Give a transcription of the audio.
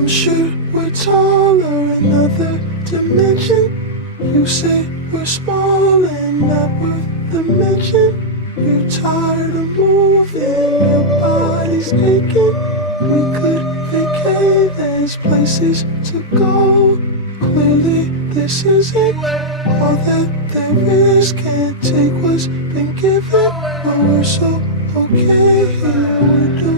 I'm sure we're taller, another dimension. You say we're small and not worth the mention. You're tired of moving, your body's aching. We could vacate, there's places to go. Clearly this isn't all that there is. Can't take what's been given, but we're so okay here.